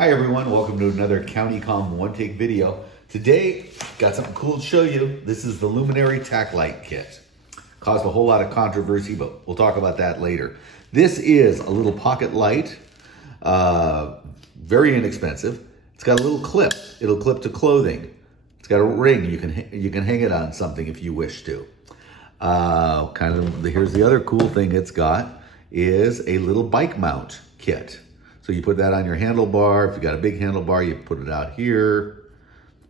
Hi everyone, welcome to another CountyComm One Take video. Today, got something cool to show you. This is the Luminary Tac Light Kit. Caused a whole lot of controversy, but we'll talk about that later. This is a little pocket light, very inexpensive. It's got a little clip. It'll clip to clothing. It's got a ring. You can hang it on something if you wish to. Here's the other cool thing it's got is a little bike mount kit. So you put that on your handlebar. If you got a big handlebar, you put it out here,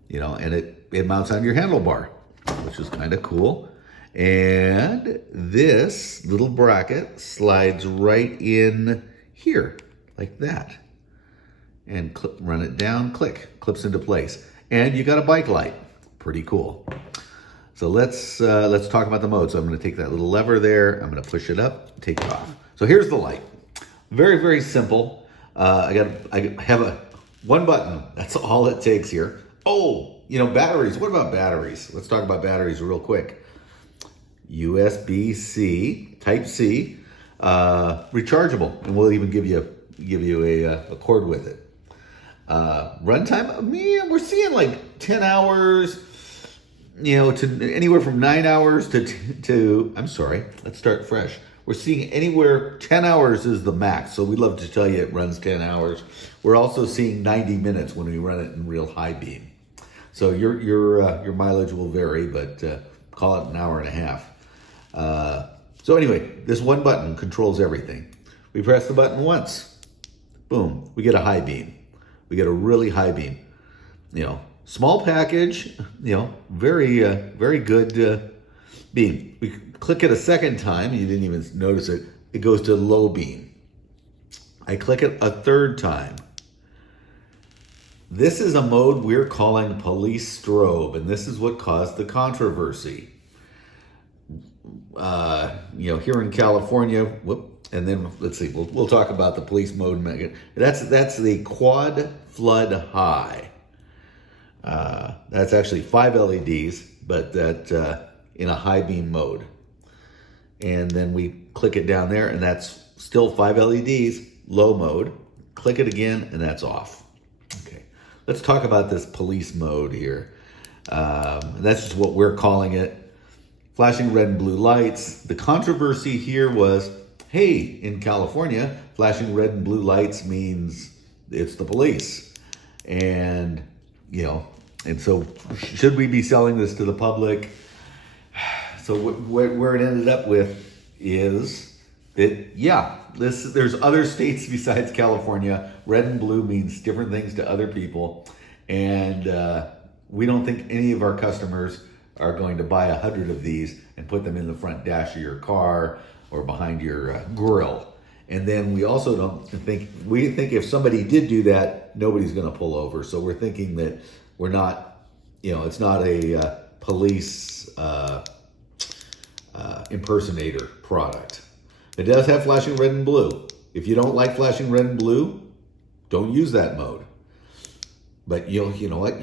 and it mounts on your handlebar, which is kind of cool. And this little bracket slides right in here, like that. And run it down, clips into place. And you got a bike light, pretty cool. So let's talk about the mode. So I'm gonna take that little lever there, I'm gonna push it up, take it off. So here's the light. Very, very simple. I have one button. That's all it takes here. Oh, batteries. What about batteries? Let's talk about batteries real quick. USB-C, Type C, rechargeable, and we'll even give you a cord with it. Runtime, man, we're seeing like 10 hours, to anywhere from 9 hours to I'm sorry, let's start fresh. We're seeing anywhere 10 hours is the max. So we'd love to tell you it runs 10 hours. We're also seeing 90 minutes when we run it in real high beam. So your mileage will vary, but call it an hour and a half. So anyway, this one button controls everything. We press the button once, boom, we get a high beam. We get a really high beam. Small package, very good beam. We click it a second time, you didn't even notice it, it goes to low beam. I click it a third time. This is a mode we're calling police strobe, and this is what caused the controversy. Here in California, and then let's see, we'll talk about the police mode. That's the quad flood high. That's actually 5 LEDs, but that in a high beam mode. And then we click it down there, and that's still 5 LEDs, low mode. Click it again, and that's off. Okay, let's talk about this police mode here. That's just what we're calling it. Flashing red and blue lights. The controversy here was, hey, in California, flashing red and blue lights means it's the police. And, and so should we be selling this to the public? So where it ended up with is that, there's other states besides California. Red and blue means different things to other people. And we don't think any of our customers are going to buy 100 of these and put them in the front dash of your car or behind your grill. And then we also we think if somebody did do that, nobody's going to pull over. So we're thinking that we're not, it's not a police impersonator product. It does have flashing red and blue. If you don't like flashing red and blue, don't use that mode. But you know what?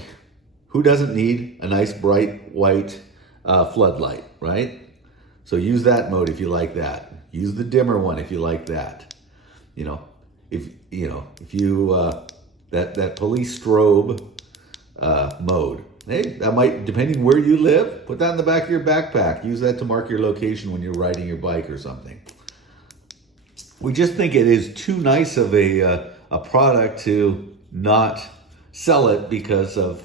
Who doesn't need a nice bright white floodlight, right? So use that mode if you like that. Use the dimmer one if you like that. If you that police strobe mode. Hey, that might, depending where you live, put that in the back of your backpack. Use that to mark your location when you're riding your bike or something. We just think it is too nice of a product to not sell it because of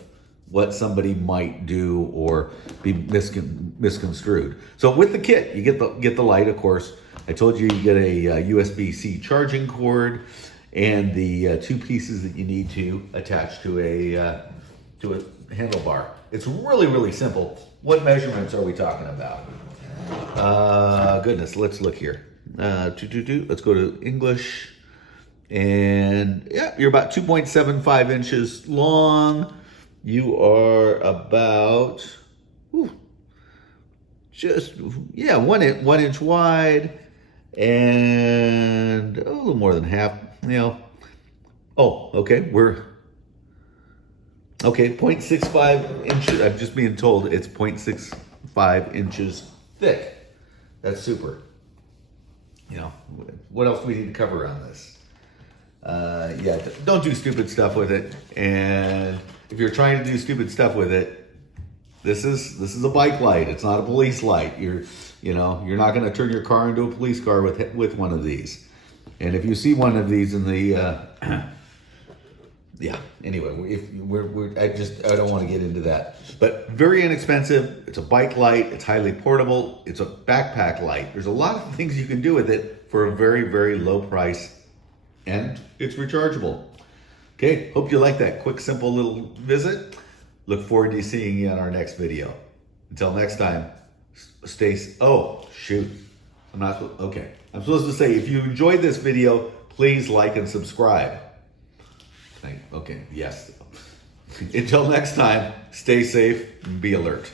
what somebody might do or be misconstrued. So with the kit, you get the light, of course. I told you get a USB-C charging cord and the 2 pieces that you need to attach to a handlebar. It's really, really simple. What measurements are we talking about? Goodness, let's look here. Let's go to English. And yeah, you're about 2.75 inches long. You are about, 1 inch wide and a little more than half, Okay, 0.65 inches. I'm just being told it's 0.65 inches thick. That's super. What else do we need to cover on this? Yeah, don't do stupid stuff with it. And if you're trying to do stupid stuff with it, this is a bike light. It's not a police light. You're not going to turn your car into a police car with one of these. And if you see one of these in the yeah. Anyway, I don't want to get into that. But very inexpensive. It's a bike light. It's highly portable. It's a backpack light. There's a lot of things you can do with it for a very, very low price, and it's rechargeable. Okay. Hope you like that quick, simple little visit. Look forward to seeing you on our next video. Until next time, stay. Oh shoot! I'm supposed to say, if you enjoyed this video, please like and subscribe. Okay, yes. Until next time, stay safe and be alert.